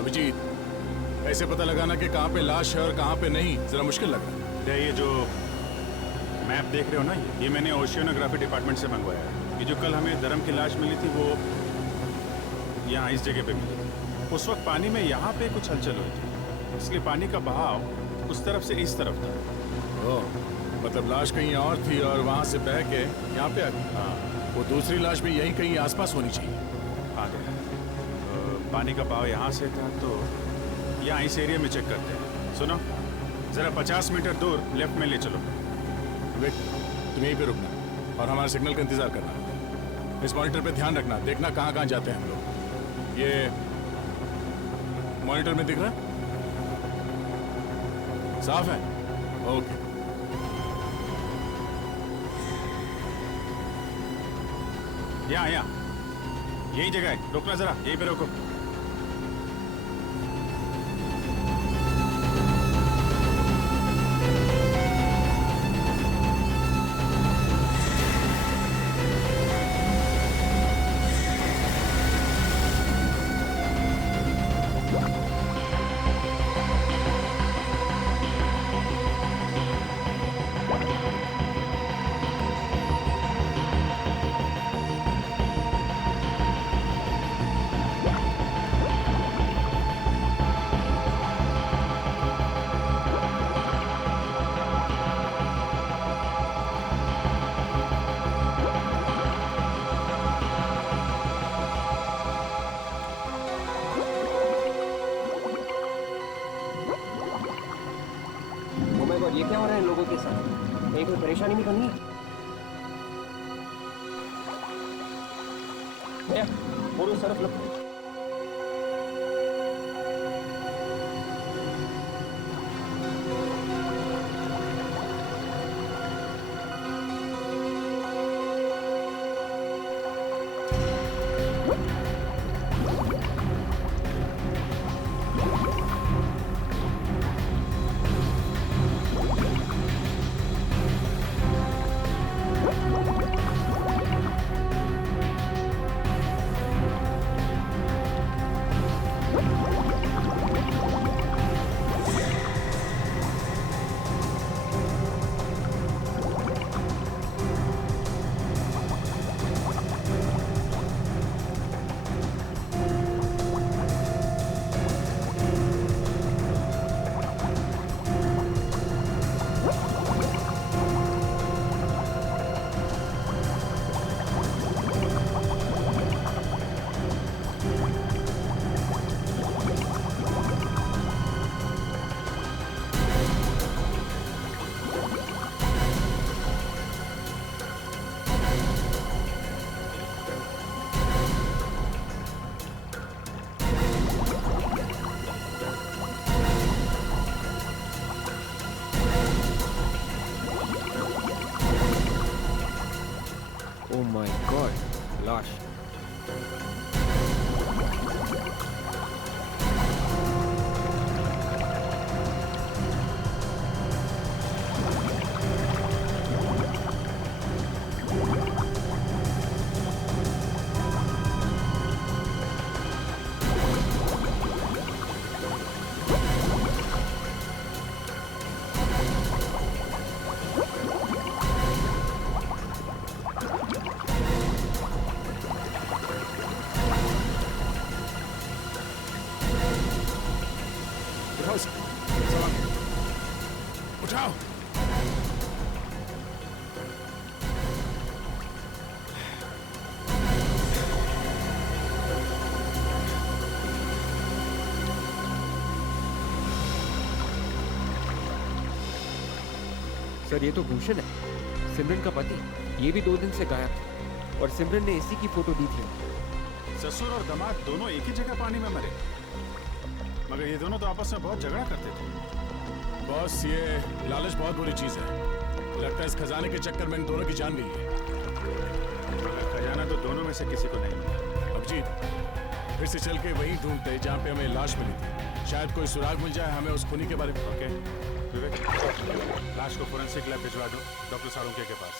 अभिजीत, ऐसे पता लगाना कि कहाँ पे लाश है और कहाँ पे नहीं जरा मुश्किल लग रहा है। ये जो मैप देख रहे हो ना, ये मैंने ओशियोनोग्राफी डिपार्टमेंट से मंगवाया है। ये जो कल हमें धर्म की लाश मिली थी वो यहाँ इस जगह पे मिली थी। उस वक्त पानी में यहाँ पे कुछ हलचल हुई थी, इसलिए पानी का बहाव उस तरफ से इस तरफ था। ओह, मतलब लाश कहीं और थी और वहाँ से बह के यहाँ पे आ गई। हाँ, वो दूसरी लाश भी यहीं कहीं आसपास होनी चाहिए। आ गया। पानी का बहाव यहाँ से था तो यहाँ इस एरिया में चेक करते हैं। सुनो, जरा 50 मीटर दूर लेफ्ट में ले चलो। वेट, तुम यहीं पे रुकना और हमारे सिग्नल का इंतजार करना। इस मॉनिटर पे ध्यान रखना, देखना कहाँ कहाँ जाते हैं हम लोग। ये मॉनिटर में दिख रहा है? साफ है? ओके। यहाँ यही जगह है, रुकना जरा, यहीं पे रोको। ये क्या हो रहा है लोगों के साथ? कहीं कोई परेशानी नहीं करनी? पूरी सरफ लगती है। Oh my God, लाश। उठाओ। सर, ये तो भूषण है, सिमरन का पति। ये भी 2 दिन से गायब था और सिमरन ने इसी की फोटो दी थी। ससुर और दामाद दोनों एक ही जगह पानी में मरे, मगर ये दोनों तो आपस में बहुत झगड़ा करते थे। बॉस, ये लालच बहुत बुरी चीज है। लगता है इस खजाने के चक्कर में इन दोनों की जान गई है। मगर खजाना तो दोनों में से किसी को नहीं मिला। अभिजीत, फिर से चल के वहीं ढूंढते जहाँ पे हमें लाश मिली थी। शायद कोई सुराग मिल जाए हमें उस खूनी के बारे में। ओके विवेक, लाश को फोरेंसिक लैब भिजवा दो डॉक्टर सालुंके के पास।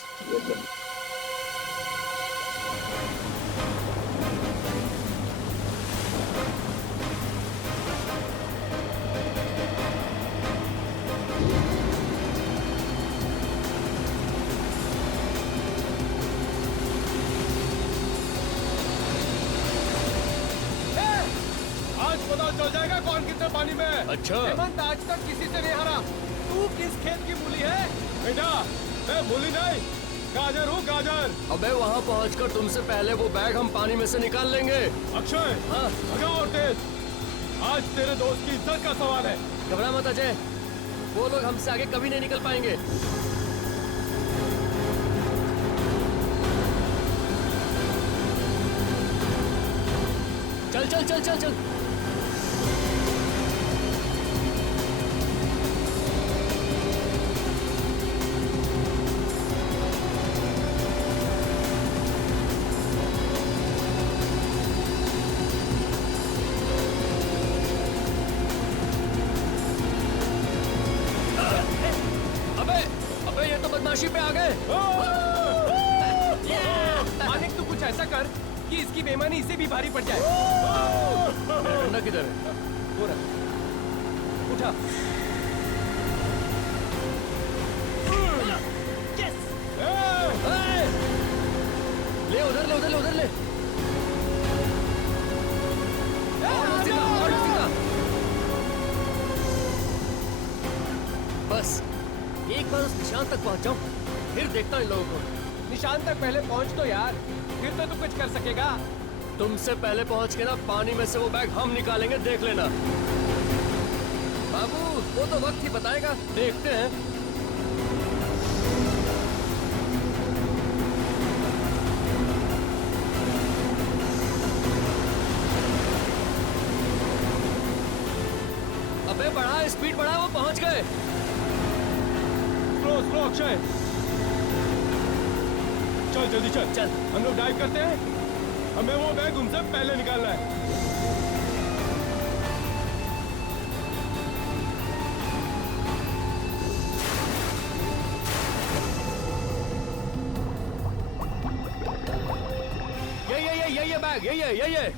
पता चल जाएगा कौन कितने पानी में है। अच्छा। हेमंत आज तक किसी से नहीं हारा। तू किस खेत की मूली है? बेटा मैं मूली नहीं, गाजर हूँ गाजर। अबे वहाँ पहुँचकर तुमसे पहले वो बैग हम पानी में से निकाल लेंगे। अक्षय हाँ। भगाओ और तेज। आज तेरे दोस्त की इज्जत का सवाल है। घबरा मत अजय, वो लोग हमसे आगे कभी नहीं निकल पाएंगे। चल चल चल चल चल। अबे ये तो बदमाशी पे आ गए। मालिक तू कुछ ऐसा कर कि इसकी बेईमानी इसे भी भारी पड़ जाए। मेरा डंडा किधर है? वो रख, उठा। ले उधर ले उधर ले उधर ले। और सीधा, और सीधा। बस एक बार उस निशान तक पहुंच जाऊं, फिर देखता हूं इन लोगों को। निशान तक पहले पहुंच तो यार, फिर तो तू कुछ कर सकेगा। तुमसे पहले पहुंच के ना पानी में से वो बैग हम निकालेंगे, देख लेना। बाबू वो तो वक्त ही बताएगा, देखते हैं। अबे बढ़ा, स्पीड बढ़ा, वो पहुंच गए। स्लो स्लो अक्षय, चल जल्दी चल। चल। हम लोग डाइव करते हैं, हमें वो बैग उनसे पहले निकालना है। ये बैग, ये।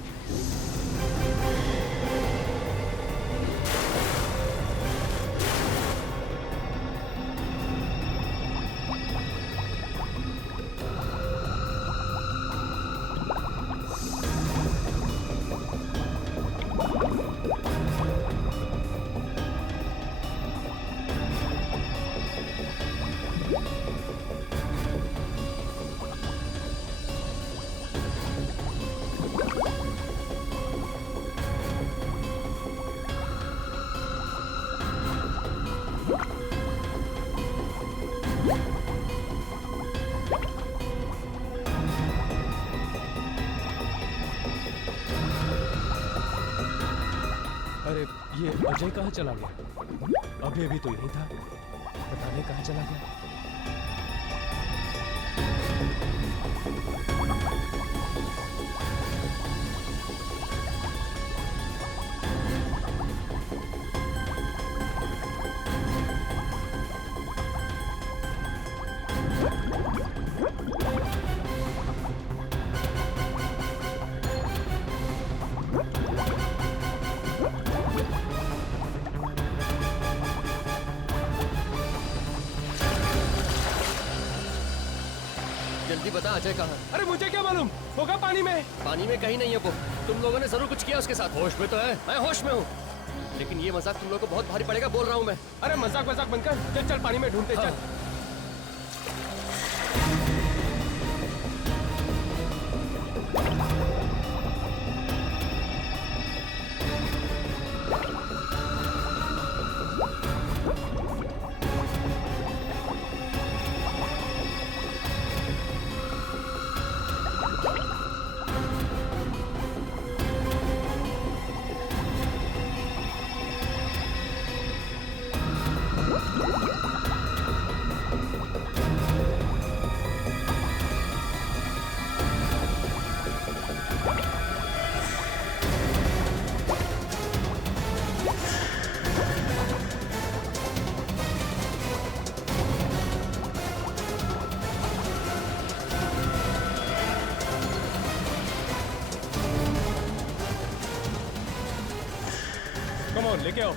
अरे ये अजय कहाँ चला गया? अभी अभी तो यही था, पता नहीं कहाँ चला गया। जल्दी बता अजय कहाँ? अरे मुझे क्या मालूम, होगा पानी में। पानी में कहीं नहीं है वो। तुम लोगों ने जरूर कुछ किया उसके साथ। होश में तो है, मैं होश में हूँ, लेकिन ये मजाक तुम लोगों को बहुत भारी पड़ेगा, बोल रहा हूँ मैं। अरे मजाक मजाक बंद कर, चल चल पानी में ढूंढते चल। कम ऑन, लेके आओ।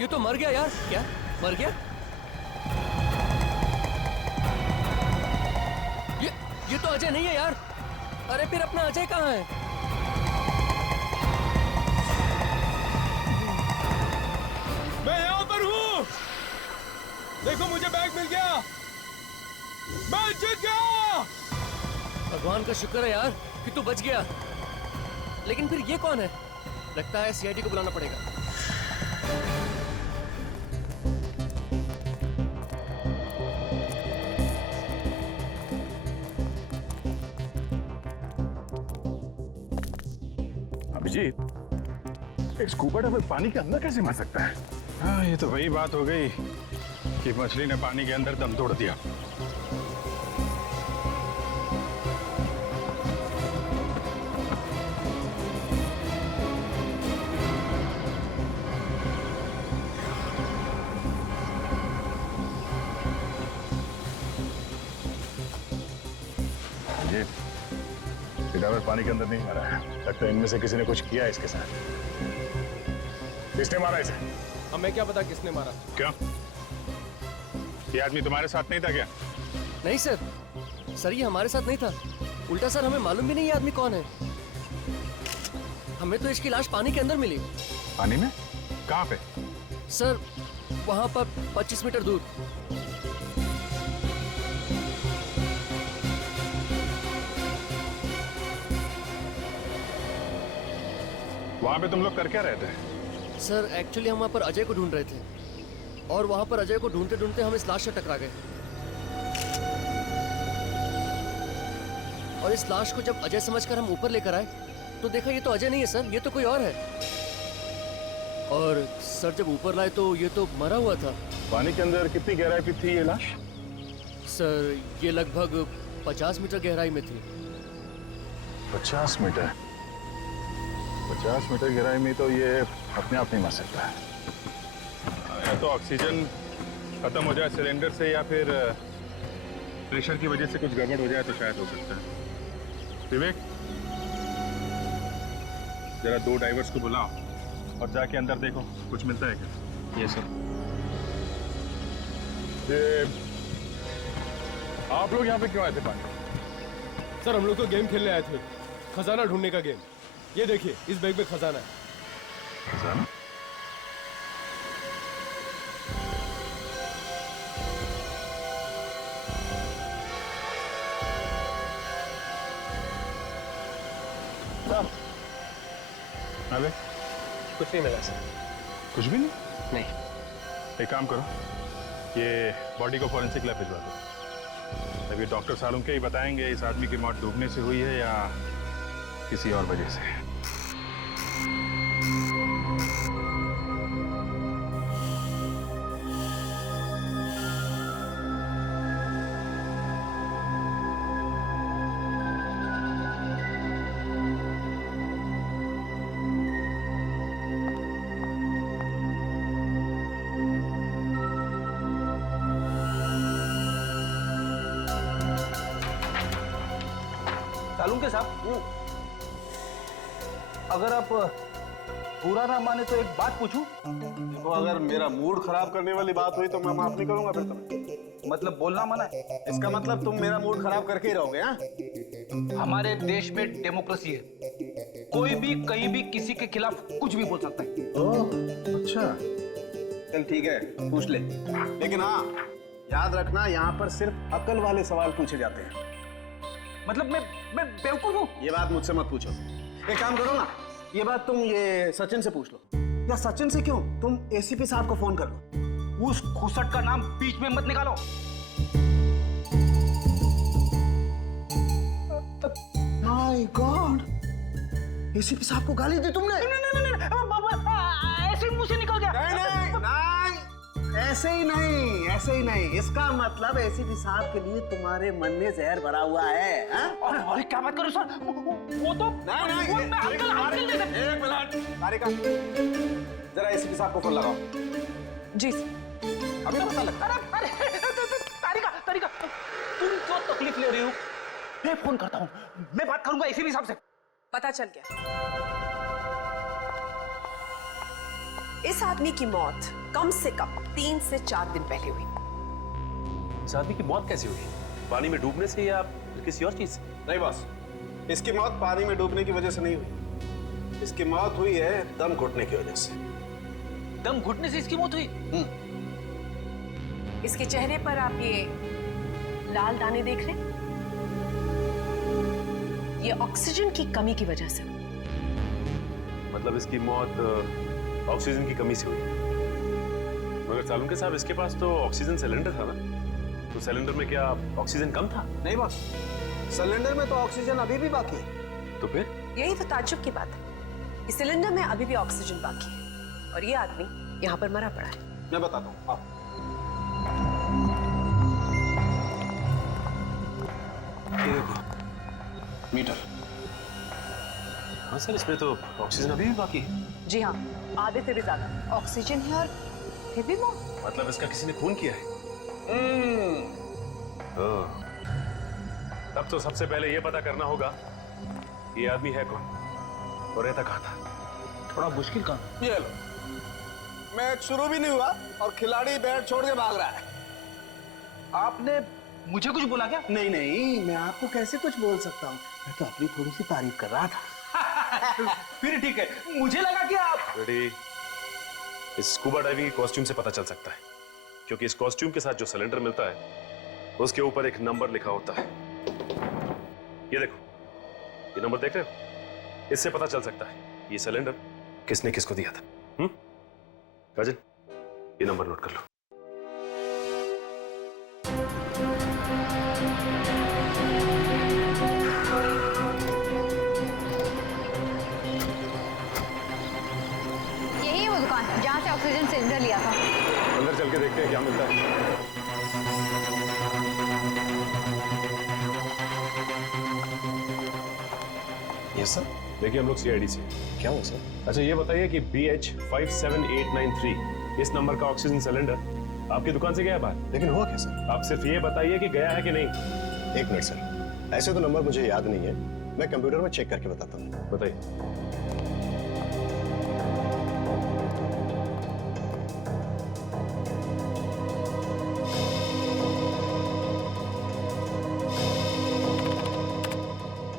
ये तो मर गया यार। क्या मर गया? ये तो अजय नहीं है यार। अरे फिर अपना अजय कहाँ है? मैं यहाँ पर हूँ। देखो मुझे बैग मिल गया। मैं जीत गया। भगवान का शुक्र है यार कि तू बच गया। लेकिन फिर ये कौन है? लगता है सीआईडी को बुलाना पड़ेगा। अभिजीत, एक स्कूबा डाइवर पानी के अंदर कैसे मर सकता है? हाँ, ये तो वही बात हो गई कि मछली ने पानी के अंदर दम तोड़ दिया। ये डाइवर पानी के अंदर नहीं मरा है। लगता है इनमें से किसी ने कुछ किया इसके साथ। किसने मारा इसे? हमें क्या पता किसने मारा। क्या ये आदमी तुम्हारे साथ नहीं था क्या? नहीं सर, सर ये हमारे साथ नहीं था। उल्टा सर हमें मालूम भी नहीं ये आदमी कौन है। हमें तो इसकी लाश पानी के अंदर मिली। पानी में? कहाँ पे? सर वहां पर 25 मीटर दूर। वहां पे तुम लोग कर क्या रहे थे? सर एक्चुअली हम वहां पर अजय को ढूंढ रहे थे और वहां पर अजय को ढूंढते ढूंढते हम इस लाश से टकरा गए। और इस लाश को जब अजय समझकर हम ऊपर लेकर आए तो देखा ये तो अजय नहीं है सर, ये तो कोई और है। और सर जब ऊपर लाए तो ये तो मरा हुआ था। पानी के अंदर कितनी गहराई पे थी ये लाश? सर ये लगभग 50 मीटर गहराई में थी। 50 मीटर? 50 मीटर गहराई में तो ये अपने आप नहीं मर सकता है। या तो ऑक्सीजन खत्म हो जाए सिलेंडर से, या फिर प्रेशर की वजह से कुछ गड़बड़ हो जाए तो शायद हो सकता है। विवेक, जरा 2 डाइवर्स को बुलाओ और जाके अंदर देखो कुछ मिलता है क्या। ये सर। ये आप लोग यहाँ पे क्यों आए थे पानी? सर हम लोग तो गेम खेलने आए थे, खजाना ढूंढने का गेम। ये देखिए इस बैग में खजाना है। खजाना? अबे कुछ नहीं मिला सर। कुछ भी नहीं? नहीं। एक काम करो, ये बॉडी को फॉरेंसिक लैब भिजवा दो। अभी डॉक्टर सालुंके ही बताएंगे इस आदमी की मौत डूबने से हुई है या किसी और वजह से। सालुंके साहब, अगर आप पूरा ना माने तो एक बात पूछूं? देखो, अगर मेरा मूड खराब करने वाली बात हुई तो मैं माफ नहीं करूंगा फिर तुम्हें। मतलब बोलना मना है? इसका मतलब तुम मेरा मूड खराब करके ही रहोगे? हाँ, हमारे देश में डेमोक्रेसी है, कोई भी कहीं भी किसी के खिलाफ कुछ भी बोल सकता है। ओह, अच्छा, चल ठीक है, पूछ ले। लेकिन हाँ, याद रखना यहाँ पर सिर्फ अकल वाले सवाल पूछे जाते हैं। मतलब मैं बेवकूफ हूँ? ये बात मुझसे मत पूछो। एक काम करो ना, ये बात तुम ये सचिन से पूछ लो। या सचिन से क्यों, तुम एसीपी साहब को फोन कर लो। उस खुसट का नाम बीच में मत निकालो। माय गॉड, एसीपी साहब को गाली दी तुमने? ऐसे मुंह से निकल गया। नहीं, ऐसे ही नहीं, ऐसे ही नहीं। इसका मतलब एसीपी साहब के लिए तुम्हारे मन में जहर भरा हुआ है। अरे क्या बात करो सर, वो तो नहीं, वो मैं अंकल दे दे। एक मिनट, तारिका, जरा एसीपी साहब को फोन लगाओ। जी अभी तो पता लगता। अरे तारिका, तुम क्यों तकलीफ ले रही हो? मैं फोन करता हूँ, मैं बात करूंगा एसीपी साहब से। पता चल गया। इस आदमी की मौत कम से कम 3 से 4 दिन पहले हुई। इस आदमी की मौत कैसे हुई? पानी में डूबने से या किसी और चीज से? नहीं बॉस, इसकी मौत पानी में डूबने की वजह से नहीं हुई। इसकी मौत हुई है दम घुटने की वजह से। दम घुटने से इसकी मौत हुई? इसके चेहरे पर आप ये लाल दाने देख रहे हैं, ये ऑक्सीजन की कमी की वजह से। मतलब इसकी मौत ऑक्सीजन की कमी से हुई। मगर सालुंके साहब, इसके पास तो ऑक्सीजन सिलेंडर था ना, तो सिलेंडर में क्या ऑक्सीजन कम था? नहीं बॉस, सिलेंडर में तो ऑक्सीजन अभी भी बाकी है। तो फिर? यही तो ताज्जुब की बात है, इस सिलेंडर में अभी भी ऑक्सीजन बाकी है और ये आदमी यहाँ पर मरा पड़ा है। मैं बताता हूँ, आओ। ये देखो मीटर। हाँ सर, इसमें तो ऑक्सीजन अभी भी बाकी है। जी हाँ, आधे से भी ज्यादा ऑक्सीजन है और फिर भी मौत। मतलब इसका किसी ने खून किया है? तब तो सबसे पहले ये पता करना होगा ये आदमी है कौन और रहता कहाँ था। थोड़ा मुश्किल काम। ये लो, मैच शुरू भी नहीं हुआ और खिलाड़ी बैट छोड़ के भाग रहा है। आपने मुझे कुछ बोला क्या? नहीं नहीं, मैं आपको कैसे कुछ बोल सकता हूँ, मैं तो अपनी थोड़ी सी तारीफ कर रहा था। फिर ठीक है, मुझे लगा कि आप रेडी। इस स्कूबा डाइविंग की कॉस्ट्यूम से पता चल सकता है, क्योंकि इस कॉस्ट्यूम के साथ जो सिलेंडर मिलता है उसके ऊपर एक नंबर लिखा होता है। ये देखो, ये नंबर देख रहे हो? इससे पता चल सकता है ये सिलेंडर किसने किसको दिया था। राजन, ये नंबर नोट कर लो। यही है वो दुकान जहाँ से ऑक्सीजन सिलेंडर लिया था। अंदर चल के देखते हैं क्या मिलता है। Yes sir. देखिए, हम लोग सीआईडी से। क्या हुआ सर? अच्छा, ये बताइए कि BH57893 इस नंबर का ऑक्सीजन सिलेंडर आपकी दुकान से गया है बाहर? लेकिन हुआ क्या सर? आप सिर्फ ये बताइए कि गया है कि नहीं। 1 मिनट सर, ऐसे तो नंबर मुझे याद नहीं है, मैं कंप्यूटर में चेक करके बताता हूँ। बताइए।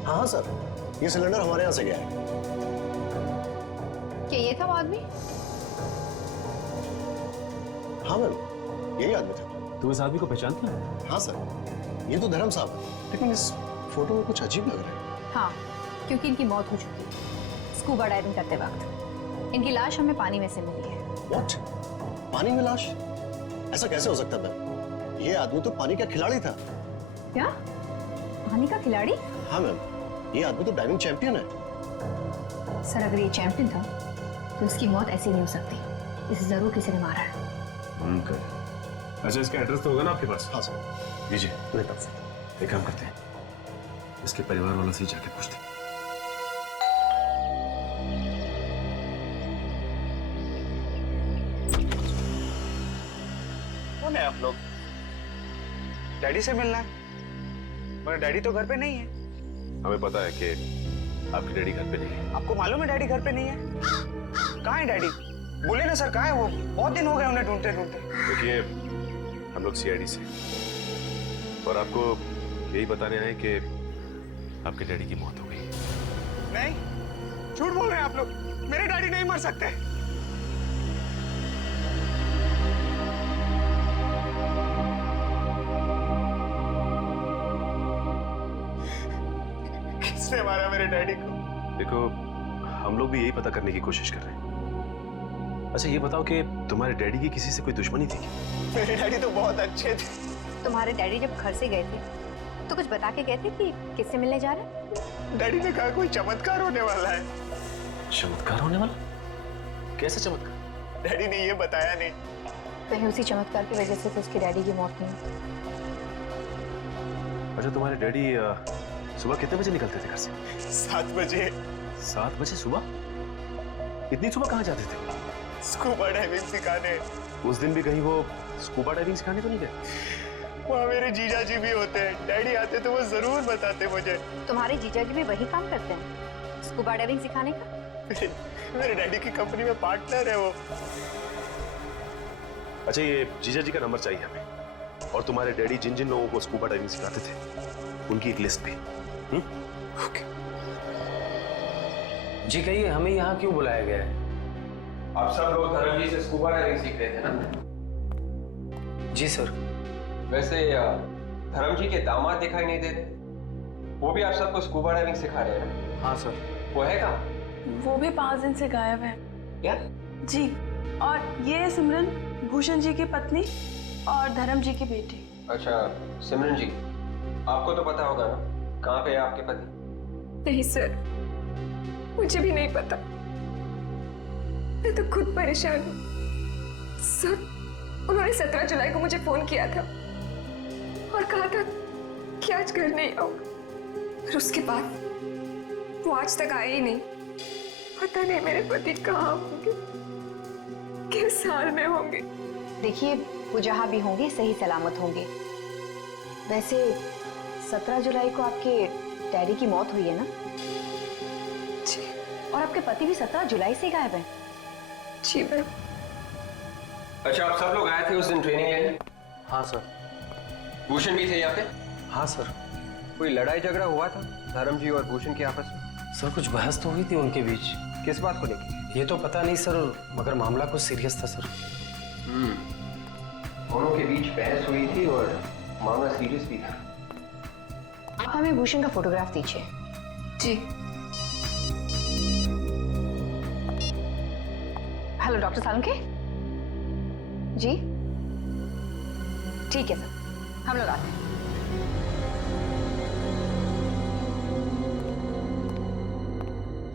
हाँ सर, ये सिलेंडर हमारे यहाँ से गया है। क्या ये था वो आदमी? हाँ मैम, यही आदमी था। तुम इस आदमी को पहचानते हो? हाँ सर, ये तो धर्म साहब है, लेकिन इस फोटो में कुछ अजीब लग रहा है। हाँ, क्योंकि इनकी मौत हो चुकी है स्कूबा डाइविंग करते वक्त। इनकी लाश हमें पानी में से मिली है। व्हाट? पानी में लाश? ऐसा कैसे हो सकता है मैम? ये आदमी तो पानी का खिलाड़ी था। क्या? पानी का खिलाड़ी? हाँ मैम, ये आदमी तो डाइविंग चैंपियन है। सर, अगर ये चैंपियन था तो इसकी मौत ऐसी नहीं हो सकती। इसे जरूर किसी ने मारा है। अच्छा, इसका एड्रेस तो होगा ना आपके पास? हाँ सर। दीजिए, मेरे पास। एक काम करते हैं, इसके परिवार वालों से ही जाके पूछते हैं। कौन है आप लोग? डैडी से मिलना है, मगर डैडी तो घर पे नहीं है। हमें पता है कि आपकी डैडी घर पे नहीं है। आपको मालूम है डैडी घर पे नहीं है? कहाँ है डैडी? बोले ना सर, कहाँ है वो? बहुत दिन हो गए उन्हें ढूंढते ढूंढते। देखिए, हम लोग सीआईडी से, और आपको यही बताने आए कि आपके डैडी की मौत हो गई। नहीं, झूठ बोल रहे हैं आप लोग। मेरे डैडी नहीं मर सकते। किसने मारा मेरे डैडी को? देखो, हम लोग भी यही पता करने की कोशिश कर रहे हैं। अच्छा, ये बताओ कि तुम्हारे डैडी की किसी से कोई दुश्मनी थी क्या? मेरे डैडी तो बहुत अच्छे थे। तुम्हारे डैडी जब घर से गए थे तो कुछ बता के गए थे कि किससे मिलने जा रहे हैं? डैडी ने कहा कोई चमत्कार होने वाला है। चमत्कार होने वाला? कैसे चमत्कार? डैडी ने ये बताया नहीं। कहीं उसी चमत्कार की वजह से तो उसकी डैडी की मौत नहीं हुई। अच्छा, तुम्हारे डैडी सुबह कितने बजे निकलते थे घर से? 7 बजे। 7 बजे सुबह? इतनी सुबह कहाँ जाते थे? स्कूबा डाइविंग सिखाने। उस दिन भी कहीं वो स्कूबा डाइविंग सिखाने तो नहीं गए? वहाँ मेरे जीजा जी भी होते हैं। डैडी आते तो वो जरूर बताते मुझे। तुम्हारे जीजा जी भी वही काम करते हैं, स्कूबा डाइविंग सिखाने का? मेरे डैडी की कंपनी में पार्टनर है वो। अच्छा, ये जीजा जी का नंबर चाहिए हमें, और तुम्हारे डैडी जिन जिन लोगों को स्कूबा डाइविंग सिखाते थे उनकी एक लिस्ट भी। ओके। जी कहिए, हमें यहाँ क्यों बुलाया गया है? आप सब लोग धर्म जी से स्कूबा डाइविंग सीख रहे थे ना? जी सर। वैसे धर्म जी के दामाद दिखाई नहीं दे रहे, वो भी आप सबको स्कूबा डाइविंग सिखा रहे हैं? हाँ सर। वो है कहाँ? वो भी 5 दिन से गायब है। क्या? जी, और ये है सिमरन, भूषण जी की पत्नी और धर्म जी की बेटी। अच्छा सिमरन जी, आपको तो पता होगा ना कहाँ पे है आपके पति? नहीं सर, मुझे भी नहीं पता। मैं तो खुद परेशान हूँ सर। उन्होंने 17 जुलाई को मुझे फोन किया था और कहा था कि आज घर नहीं आऊंगा, और उसके बाद वो आज तक आए ही नहीं। पता नहीं मेरे पति कहाँ होंगे, किस हाल में होंगे। देखिए, वो जहाँ भी होंगे सही सलामत होंगे। वैसे 17 जुलाई को आपके डैडी की मौत हुई है ना? जी। और आपके पति भी 17 जुलाई से गायब हैं। जी मैम। अच्छा, आप सब लोग आए थे उस दिन ट्रेनिंग लेने? हाँ सर। भूषण भी थे यहाँ पे? हाँ सर। कोई लड़ाई झगड़ा हुआ था धर्म जी और भूषण के आपस में? सर कुछ बहस तो हुई थी उनके बीच। किस बात को लेके? ये तो पता नहीं सर, मगर मामला कुछ सीरियस था सर। दोनों के बीच बहस हुई थी और मामला सीरियस भी था। आप हमें भूषण का फोटोग्राफ दीजिए। जी। हेलो डॉक्टर सालुंके जी। ठीक है सर, हम लोग आते हैं।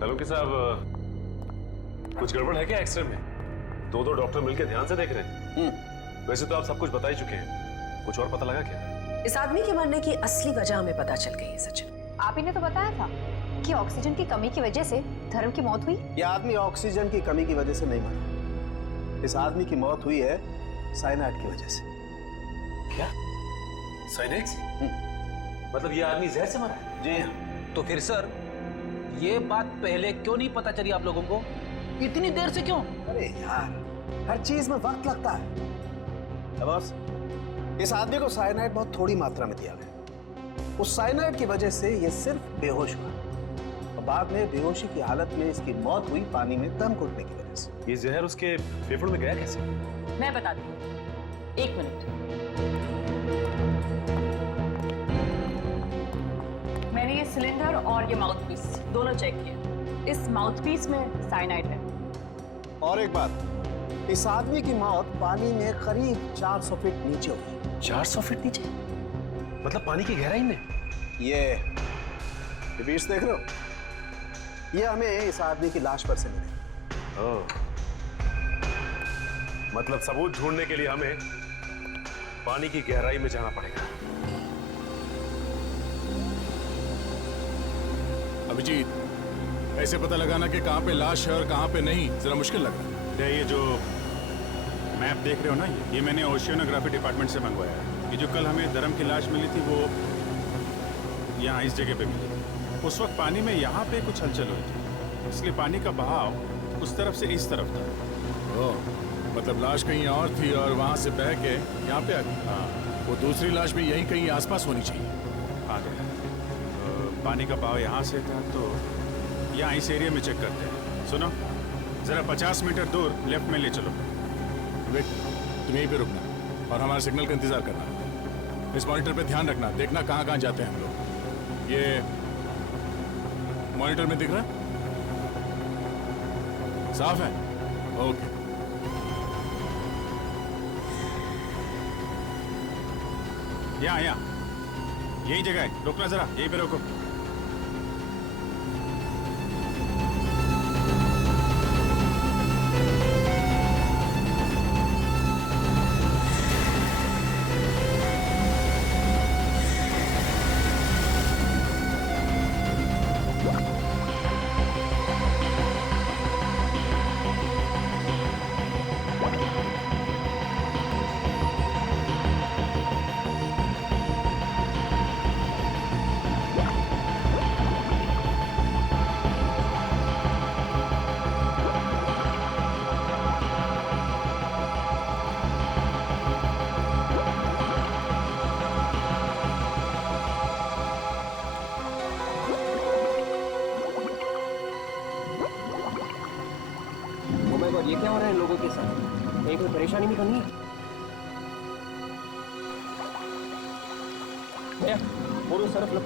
सालुंके साहब, कुछ गड़बड़ है क्या एक्सरे में? दो डॉक्टर मिलकर ध्यान से देख रहे हैं। वैसे तो आप सब कुछ बता ही चुके हैं, कुछ और पता लगा क्या? इस आदमी के मरने की असली वजह हमें पता चल गई है सचिन। आप ही ने तो बताया था कि ऑक्सीजन की कमी की वजह से धर्म की मौत हुई। यह आदमी ऑक्सीजन की कमी की वजह से नहीं मरा। इस आदमी की मौत हुई है साइनाइड की वजह से। क्या? साइनाइड? मतलब ये आदमी जहर से मरा है? जी हाँ। तो फिर सर, ये बात पहले क्यों नहीं पता चली आप लोगों को? इतनी देर से क्यों? अरे यार, हर चीज में वक्त लगता है। बॉस, इस आदमी को साइनाइड बहुत थोड़ी मात्रा में दिया गया। उस साइनाइड की वजह से ये सिर्फ बेहोश हुआ, और बाद में बेहोशी की हालत में इसकी मौत हुई पानी में दम घुटने की वजह से। ये जहर उसके फेफड़ों में गया कैसे? मैं बताती हूँ, 1 मिनट। मैंने ये सिलेंडर और ये माउथपीस दोनों चेक किए। इस माउथपीस में साइनाइड है। और एक बात, इस आदमी की मौत पानी में करीब 400 फीट नीचे हुई। 400 फीट नीचे? मतलब पानी की गहराई में? ये बीच देख रहे हो? ये हमें इस आदमी की लाश पर से मिले। ओह, मतलब सबूत ढूंढने के लिए हमें पानी की गहराई में जाना पड़ेगा। अभिजीत, ऐसे पता लगाना कि कहां पे लाश है और कहां पे नहीं, जरा मुश्किल लग रहा है। ये जो मैप देख रहे हो ना, ये मैंने ओशियोनोग्राफी डिपार्टमेंट से मंगवाया है। ये जो कल हमें धर्म की लाश मिली थी वो यहाँ इस जगह पे मिली थी। उस वक्त पानी में यहाँ पे कुछ हलचल हुई थी, इसलिए पानी का बहाव उस तरफ से इस तरफ था। ओह, मतलब लाश कहीं और थी और वहां से बह के यहाँ पे आ गई। हाँ, वो दूसरी लाश भी यहीं कहीं आसपास होनी चाहिए। आ गया। पानी का बहाव यहाँ से था, तो यहाँ इस एरिया में चेक करते हैं। सुनो, जरा 50 मीटर दूर लेफ्ट में ले चलो। वेट, तुम यहीं पे रुकना और हमारे सिग्नल का इंतजार करना। इस मॉनिटर पे ध्यान रखना, देखना कहाँ कहाँ जाते हैं हम लोग। ये मॉनिटर में दिख रहा है? साफ है? ओके। यहाँ यही जगह है, रुकना जरा, यहीं पे रोको। कोई परेशानी नहीं करनी है। भैया बोलो Surf low.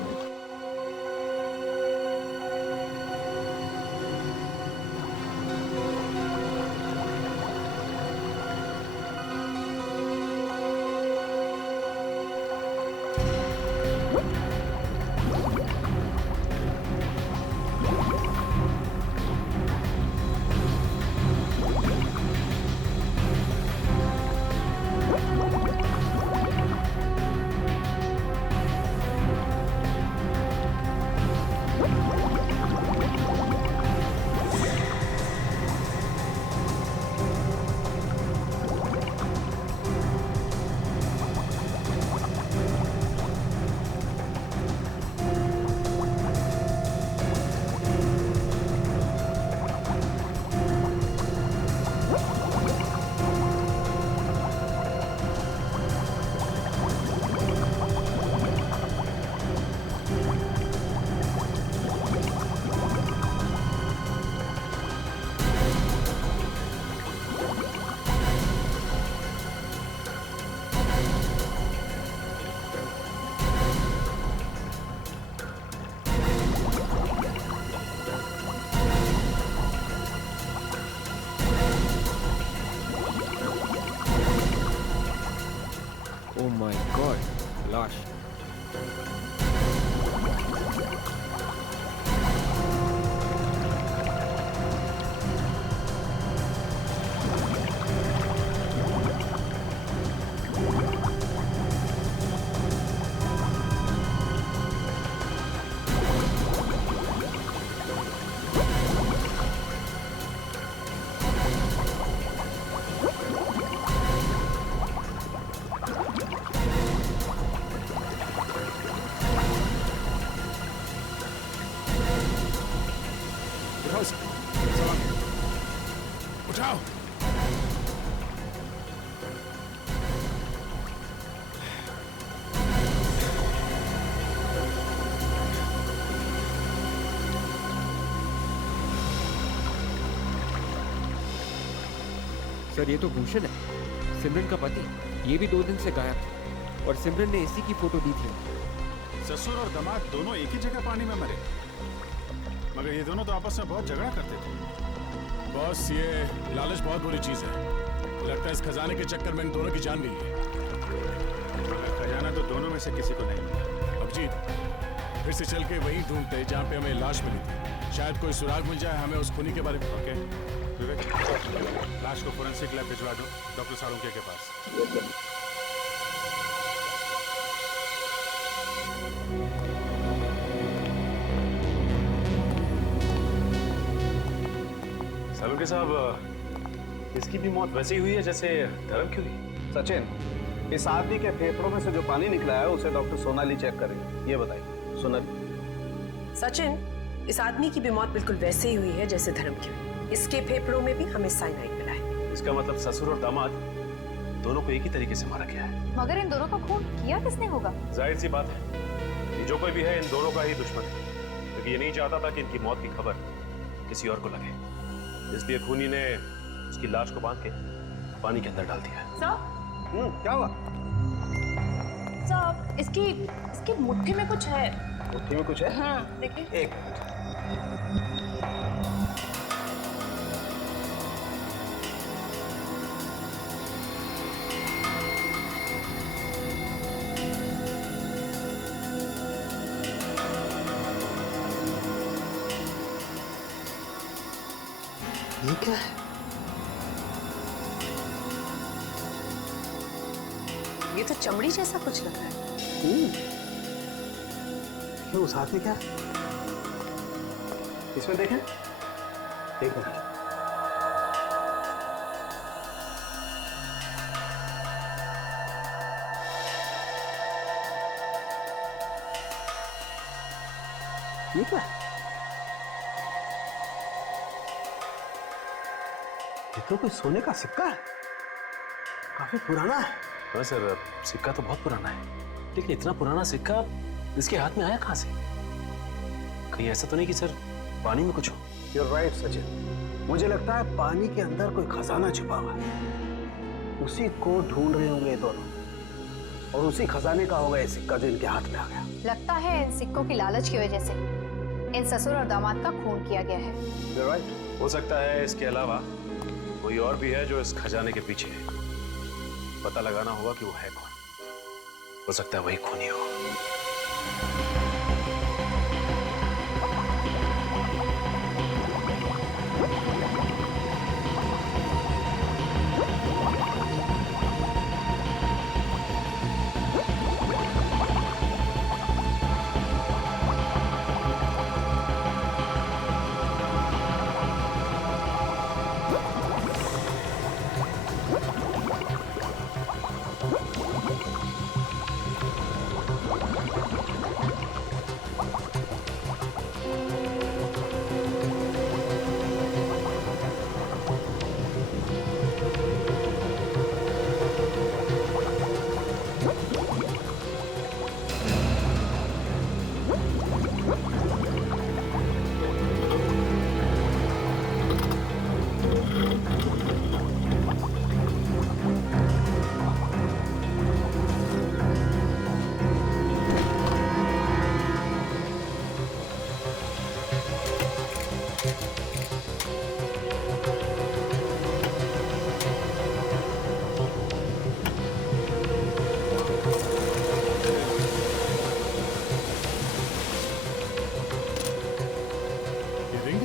Oh my God, लाश। उठाओ। सर ये तो भूषण है, सिमरन का पति। ये भी 2 दिन से गायब था और सिमरन ने इसी की फोटो दी थी। ससुर और दामाद दोनों एक ही जगह पानी में मरे, मगर ये दोनों तो आपस में बहुत झगड़ा करते थे। बॉस ये लालच बहुत बुरी चीज है। लगता है इस खजाने के चक्कर में इन दोनों की जान गई है। मगर खजाना तो दोनों में से किसी को नहीं मिला। अभिजीत फिर से चल के वहीं ढूंढते जहाँ पे हमें लाश मिली थी। शायद कोई सुराग मिल जाए हमें उस खूनी के बारे में। ओके विवेक, लाश को फोरेंसिक लैब भिजवा दो डॉक्टर साळुंखे के पास। साळुंखे साहब, इसकी भी मौत वैसे ही हुई है जैसे धर्म की हुई। सचिन, इस आदमी के फेफड़ों में से जो पानी निकला है उसे डॉक्टर सोनाली चेक करेंगे। ये बताइए सोनाली। सचिन, इस आदमी की भी मौत बिल्कुल वैसे ही हुई है जैसे धर्म की हुई। इसके फेफड़ों में भी हमें साइनाइड मिला है। इसका मतलब ससुर और दामाद दोनों को एक ही तरीके से मारा गया है। मगर इन दोनों का खून किया किसने होगा? जाहिर सी बात है, ये जो कोई भी है इन दोनों का ही दुश्मन है, क्योंकि ये नहीं चाहता था कि इनकी मौत की खबर किसी और को लगे। इसलिए खूनी ने उसकी लाश को बांध के पानी के अंदर डाल दिया। सर, क्या हुआ? सर, इसकी मुट्ठी में कुछ है। मुट्ठी में कुछ है? हाँ, देखिए। एक मिनट। ये क्या है? ये तो चमड़ी जैसा कुछ लग रहा है। क्यों, साथ में क्या? इसमें देखें। एक मिनट। ये क्या है? ये तो कोई सोने का सिक्का है, काफी पुराना है। हाँ सर, सिक्का तो बहुत पुराना है, लेकिन इतना पुराना सिक्का इसके हाथ में आया कहाँ से? कहीं ऐसा तो नहीं कि सर पानी में कुछ हो? You're right, Sachin. मुझे लगता है पानी के अंदर कोई खजाना छुपा हुआ है। उसी को ढूंढ रहे होंगे ये दोनों, और उसी खजाने का होगा ये सिक्का जो इनके हाथ में आ गया। लगता है इन सिक्कों की लालच की वजह से इन ससुर और दामाद का खून किया गया है। You're right. हो सकता है इसके अलावा कोई और भी है जो इस खजाने के पीछे है। पता लगाना होगा कि वो है कौन। हो सकता है वही खूनी हो।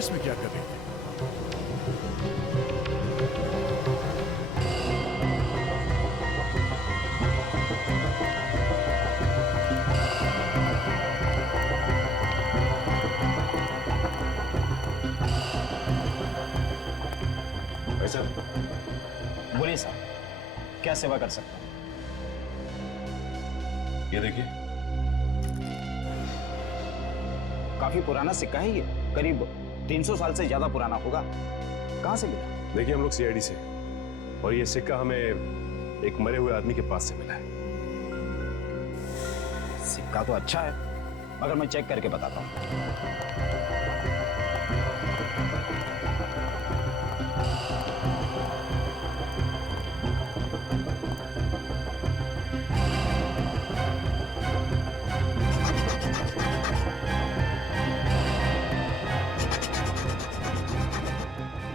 इसमें क्या कर रही है? ऐसा बोलिए साहब, क्या सेवा कर सकता हूं? ये देखिए, काफी पुराना सिक्का है ये, करीब 300 साल से ज्यादा पुराना होगा। कहां से मिला? देखिए, हम लोग सीआईडी से, और ये सिक्का हमें एक मरे हुए आदमी के पास से मिला है। सिक्का तो अच्छा है, मगर मैं चेक करके बताता हूं।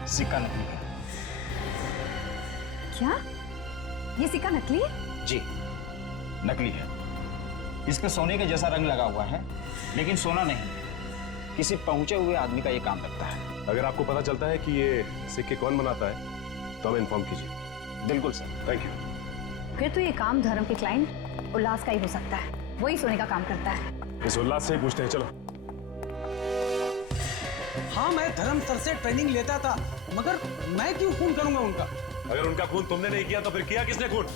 सिक्का नकली है। क्या ये सिक्का नकली है? जी, नकली है। इस पे सोने के जैसा रंग लगा हुआ है, लेकिन सोना नहीं। किसी पहुंचे हुए आदमी का ये काम लगता है। अगर आपको पता चलता है कि ये सिक्के कौन बनाता है तो हमें इन्फॉर्म कीजिए। बिल्कुल सर, थैंक यू। फिर तो ये काम धर्म के क्लाइंट उल्लास का ही हो सकता है, वही सोने का काम करता है। इस उल्लास से ही पूछते हैं, चलो। हाँ, मैं धर्म सर से ट्रेनिंग लेता था, मगर मैं क्यों खून करूंगा उनका? अगर उनका खून तुमने नहीं किया तो फिर किया किसने खून?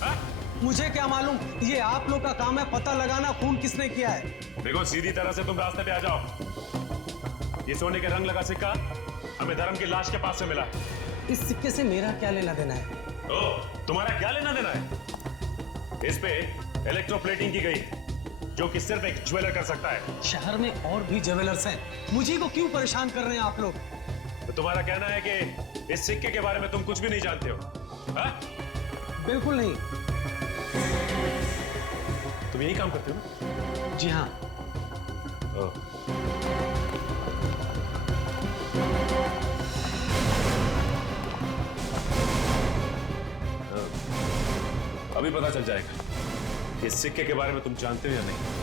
मुझे क्या मालूम, ये आप लोग का काम है पता लगाना खून किसने किया है। देखो, सीधी तरह से तुम रास्ते पे आ जाओ। ये सोने के रंग लगा सिक्का हमें धर्म की लाश के पास से मिला। इस सिक्के से मेरा क्या लेना देना है? ओ, तुम्हारा क्या लेना देना है? इस पे इलेक्ट्रोप्लेटिंग की गई है, जो कि सिर्फ एक ज्वेलर कर सकता है। शहर में और भी ज्वेलर्स हैं, मुझे को क्यों परेशान कर रहे हैं आप लोग? तो तुम्हारा कहना है कि इस सिक्के के बारे में तुम कुछ भी नहीं जानते हो? हा? बिल्कुल नहीं। तुम यही काम करते हो ना? जी हाँ। अभी पता चल जाएगा इस सिक्के के बारे में तुम जानते हो या नहीं।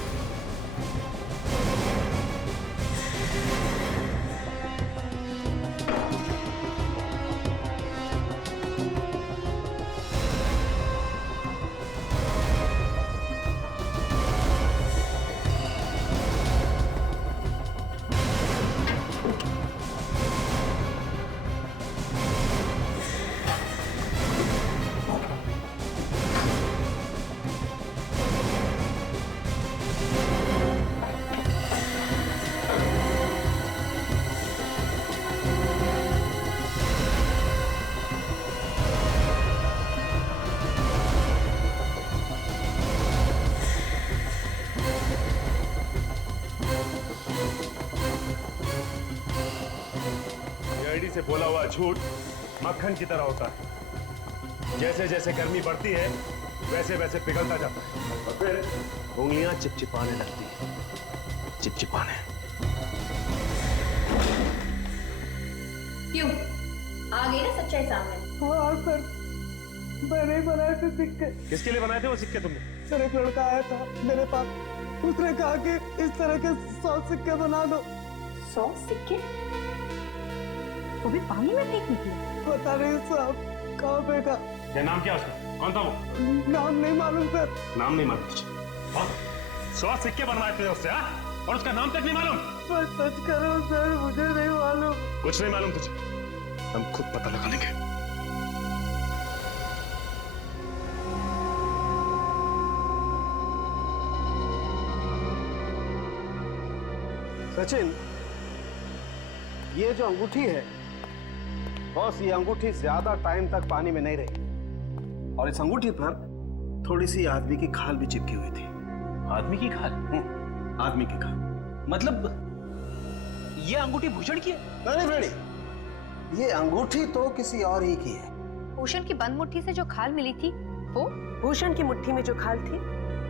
से बोला हुआ झूठ मक्खन की तरह होता है। जैसे जैसे गर्मी बढ़ती है वैसे वैसे पिघलता जाता है और फिर उंगलियां चिपचिपाने लगती है। चिपचिपाने। क्यों? आ गई ना सच्चाई सामने? हाँ सर, मैंने बनाए थे सिक्के। किसके लिए बनाए थे वो सिक्के तुमने? सर एक लड़का आया था मेरे पास, उसने कहा कि इस तरह के 100 सिक्के बना दो। 100 सिक्के? वो भी पानी में फेंक निकले? पता नहीं साहब, कहाँ फेंका। क्या नाम क्या उसका? कौन था वो? नाम नहीं मालूम सर। नाम नहीं मालूम तुझे? 100 सिक्के बनवाए थे उससे, हाँ? और उसका नाम तक नहीं मालूम? बस सच करो सर, मुझे नहीं मालूम। कुछ नहीं मालूम तुझे? हम खुद पता लगा लेंगे। सचिन, ये जो अंगूठी है बॉस, ये अंगूठी ज्यादा टाइम तक पानी में नहीं रही और इस अंगूठी पर थोड़ी सी आदमी की खाल भी चिपकी हुई थी। आदमी की खाल? आदमी की खाल। मतलब ये अंगूठी भूषण की है? नहीं फ्रेडी, ये अंगूठी तो किसी और ही की है। भूषण की बंद मुट्ठी से जो खाल मिली थी वो भूषण की मुट्ठी में जो खाल थी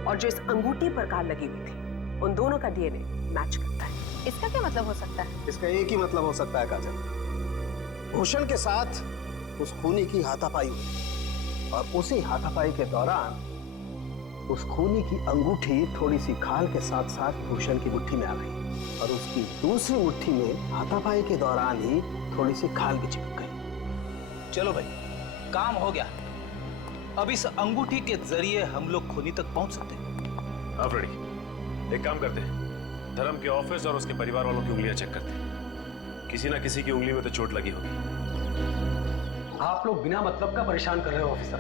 और जो इस अंगूठी पर खाल लगी हुई थी, उन दोनों का डीएनए मैच करता है। इसका क्या मतलब हो सकता है? इसका एक ही मतलब हो सकता है काजल, भूषण के साथ उस खूनी की हाथापाई हुई और उसी हाथापाई के दौरान उस खूनी की अंगूठी थोड़ी सी खाल के साथ साथ भूषण की मुट्ठी में आ गई और उसकी दूसरी मुट्ठी में हाथापाई के दौरान ही थोड़ी सी खाल भी चिपक गई। चलो भाई, काम हो गया। अब इस अंगूठी के जरिए हम लोग खूनी तक पहुंच सकते हैं। हाँ फ्रेडी, एक काम करते हैं, धर्म के ऑफिस और उसके परिवार वालों की उंगलियां चेक करते हैं। किसी ना किसी की उंगली में तो चोट लगी होगी। आप लोग बिना मतलब का परेशान कर रहे हो ऑफिसर।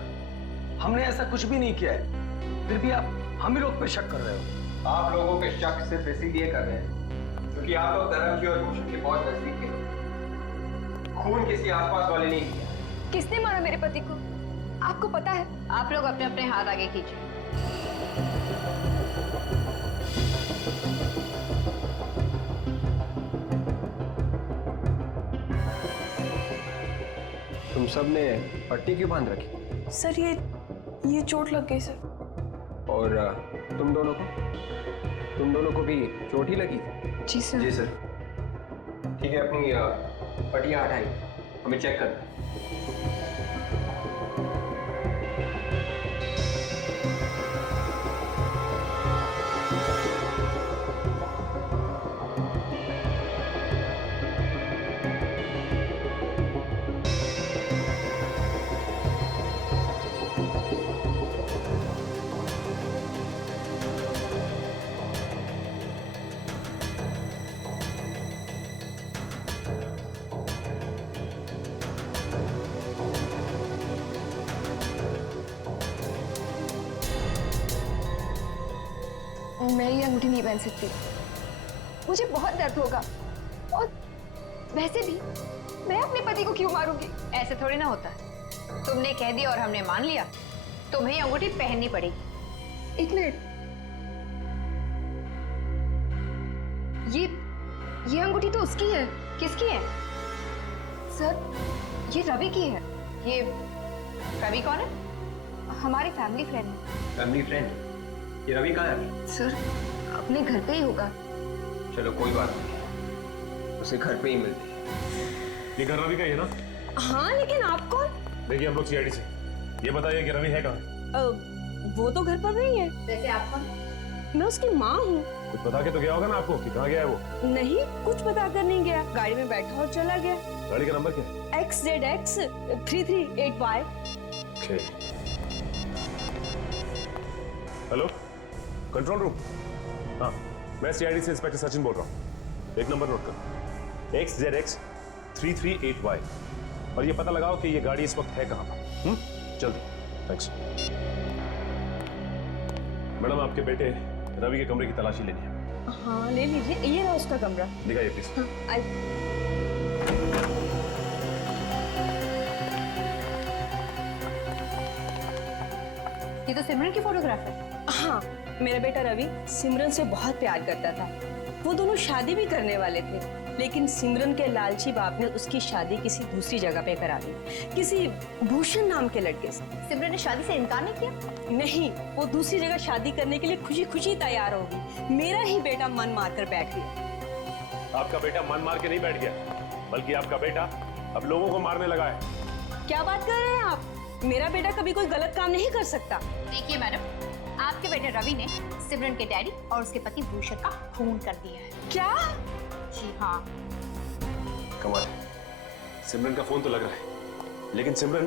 हमने ऐसा कुछ भी नहीं किया है, फिर भी आप हम ही लोग पे शक कर रहे हो। आप लोगों के शक सिर्फ इसीलिए कर रहे हैं क्योंकि आप लोग धर्म की और भूषण के बहुत नजदीक के लोग। खून किसी आसपास वाले नहीं किया। किसने मारा मेरे पति को? आपको पता है? आप लोग अपने अपने हाथ आगे कीजिए। तुम सब ने पट्टी क्यों बांध रखी? सर ये चोट लग गई सर। और तुम दोनों को भी चोट ही लगी? जी सर। जी सर। ठीक है, अपनी पट्टियां हटाइए, हमें चेक करना है। मैं ये अंगूठी नहीं पहन सकती, मुझे बहुत दर्द होगा। और वैसे भी मैं अपने पति को क्यों मारूंगी? ऐसे थोड़ी ना होता है। तुमने कह दिया और हमने मान लिया, तुम्हें अंगूठी पहननी पड़ेगी। एक मिनट, ये अंगूठी तो उसकी है। किसकी है? सर, ये रवि की है। ये रवि कौन है? हमारी फैमिली फ्रेंड है। Family friend? ये रवि कहाँ है? सर, अपने घर पे ही होगा। चलो कोई बात नहीं, उसे घर पे ही मिलती है। ये घर रवि का ही है ना? हाँ, लेकिन आप कौन? देखिए हम लोग सीआईडी से। ये बताइए कि रवि है कहाँ? वो तो घर पर नहीं है। वैसे आप कौन? मैं उसकी माँ हूँ। कुछ बता के तो गया होगा ना आपको कि कहाँ गया है वो? नहीं, कुछ बता कर नहीं गया, गाड़ी में बैठा और चला गया। गाड़ी का नंबर क्या है? XZX 338Y। Hello, control room. हाँ, मैं सीआईडी से इंस्पेक्टर सचिन बोल रहा हूँ। एक नंबर नोट कर, XZX 338Y, और ये पता लगाओ कि ये गाड़ी इस वक्त है कहाँ पर। जल्दी। थैंक्स। मैडम, आपके बेटे रवि के कमरे की तलाशी लेनी है। हाँ, ले लीजिए, ये रहा उसका कमरा। दिखाइए प्लीज। हाँ, ये तो सिमरन की फोटोग्राफ है। हाँ, मेरा बेटा रवि सिमरन से बहुत प्यार करता था। वो दोनों शादी भी करने वाले थे, लेकिन सिमरन के लालची बाप ने उसकी शादी किसी दूसरी जगह पे करा दी, किसी भूषण नाम के लड़के से। सिमरन ने शादी से इनकार नहीं किया? नहीं, वो दूसरी जगह शादी करने के लिए खुशी खुशी तैयार होगी। मेरा ही बेटा मन मार कर बैठ गया। आपका बेटा मन मार के नहीं बैठ गया, बल्कि आपका बेटा अब लोगों को मारने लगा है। क्या बात कर रहे हैं आप? मेरा बेटा कभी कोई गलत काम नहीं कर सकता। देखिए मैडम, आपके बेटे रवि ने सिमरन के डैडी और उसके पति भूषण का खून कर दिया है। क्या? जी हाँ। कमाल है, सिमरन का फोन तो लग रहा है, लेकिन सिमरन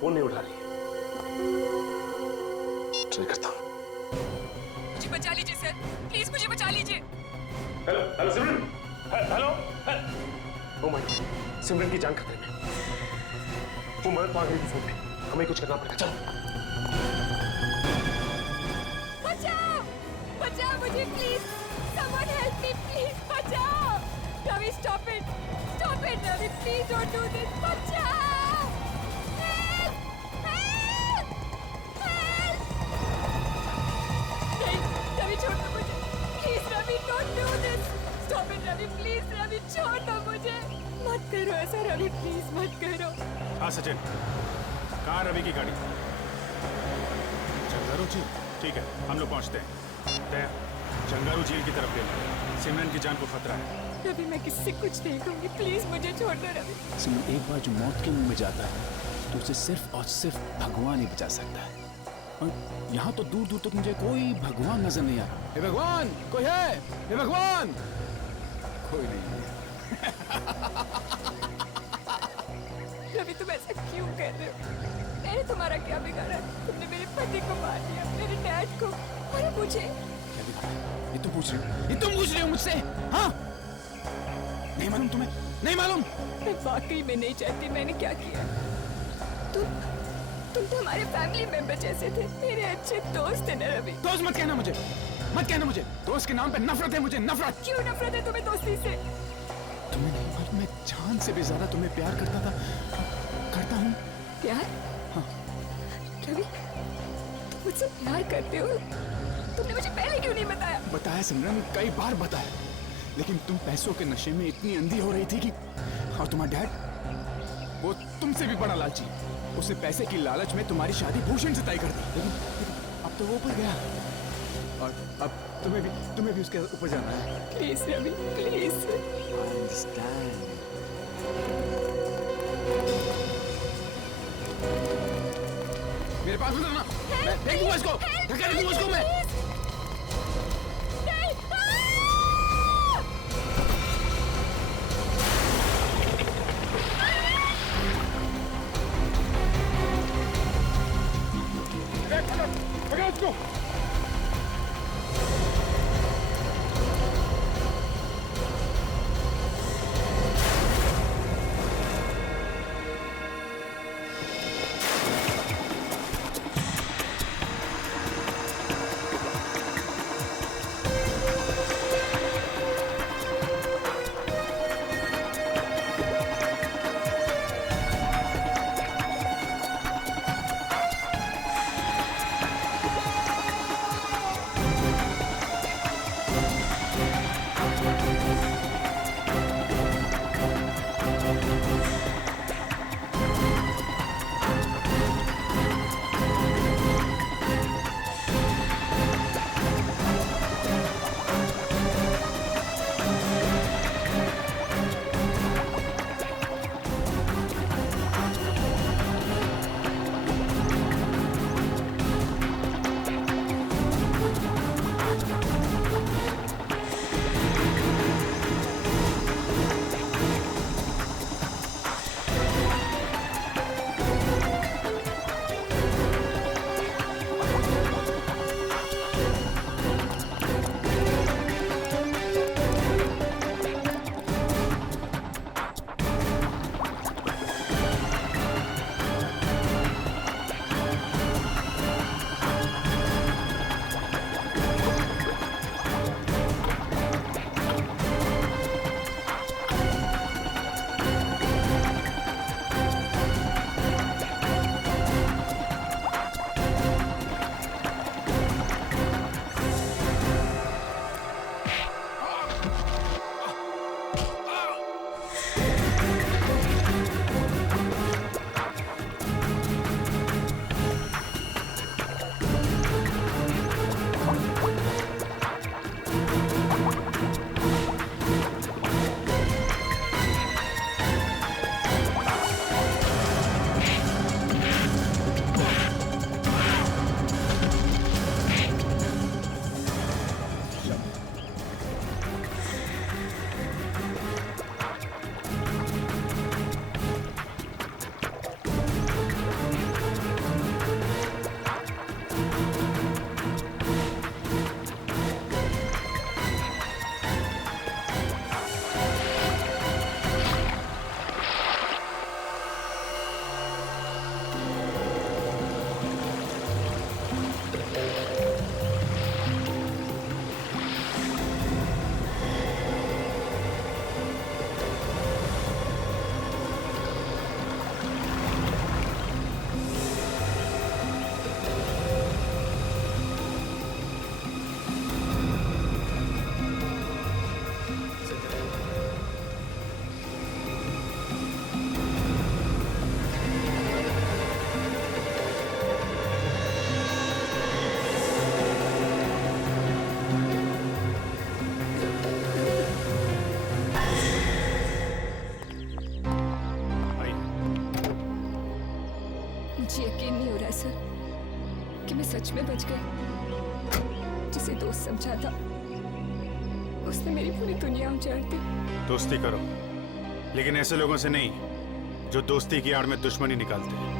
फोन नहीं उठा रही है। ट्राई करता हूँ। मुझे बचा लीजिए सर, प्लीज मुझे बचा लीजिए। Hello hello Simran, hello. Oh my god, Simran की जान खतरे में। वो मदद मांग रही थी फोन पे, हमें कुछ करना पड़ेगा। चलो। बचाओ, बचाओ मुझे please, someone help me please, बचाओ। Ravi stop it Ravi, please don't do this, बचाओ। Help, help, help। नहीं, रवि छोड़ दो मुझे, please Ravi don't do this, stop it Ravi, please Ravi छोड़ दो मुझे, मत करो ऐसा रवि, प्लीज मत करो। हाँ सचिन, कहाँ रवि की गाड़ी? चंगारू झील, ठीक है, हम लोग पहुँचते हैं। चंगारू झील की तरफ ले लो, सिमरन की जान को खतरा है। रवि मैं किसी कुछ नहीं कहूंगी, प्लीज मुझे छोड़ दो रवि। सिमरन, एक बार जो मौत के मुंह में जाता है तो उसे सिर्फ और सिर्फ भगवान ही बचा सकता है। और यहाँ तो दूर दूर तक मुझे कोई भगवान नजर नहीं आता। हे भगवान, कोई है? हे भगवान, कोई नहीं है। रवि तुम ऐसा क्यों कर रहे हो? मैंने तुम्हारा क्या बिगाड़ा? तुमने मेरे पति को मार दिया, मेरे डैड को, और मुझे। ये तुम पूछ रहे हो? ये तुम पूछ रहे हो मुझसे? हाँ? नहीं मालूम तुम्हें? नहीं मालूम? मैं वाकई में नहीं चाहती मैंने क्या किया। तुम तो हमारे फैमिली मेंबर जैसे थे, मेरे अच्छे दोस्त थे ना रवि। दोस्त मत कहना मुझे, मत कहना मुझे। दोस्त के नाम पे नफरत है मुझे, नफरत। क्यों नफरत है तुम्हें दोस्ती से? तुम्हें नहीं मालूम, मैं जान से भी ज्यादा तुम्हें प्यार करता था, करता हूँ। प्यार? हाँ। रवि, तुम मुझसे प्यार करते हो? तुमने मुझे पहले क्यों नहीं बताया? बताया सिमरन, कई बार बताया, लेकिन तुम पैसों के नशे में इतनी अंधी हो रही थी कि, और तुम्हारा डैड, वो तुमसे भी बड़ा लालची, उसने पैसे की लालच में तुम्हारी शादी भूषण से तय कर दी। लेकिन अब तो वो ऊपर गया, और अब तुम्हें भी उसके ऊपर जाना है। Please Ravi, please. मेरे पास मत आना, मैं देख दूंगा इसको, धक्का दे दूंगा इसको मैं। पकड़ इसको। मैं सच में बच गई। जिसे दोस्त समझा था उसने मेरी पूरी दुनिया उजाड़ दी। दोस्ती करो, लेकिन ऐसे लोगों से नहीं जो दोस्ती की आड़ में दुश्मनी निकालते हैं।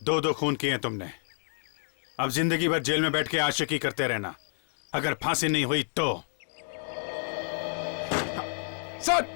दो खून किए तुमने, अब जिंदगी भर जेल में बैठ के आशिकी करते रहना। अगर फांसी नहीं हुई तो सर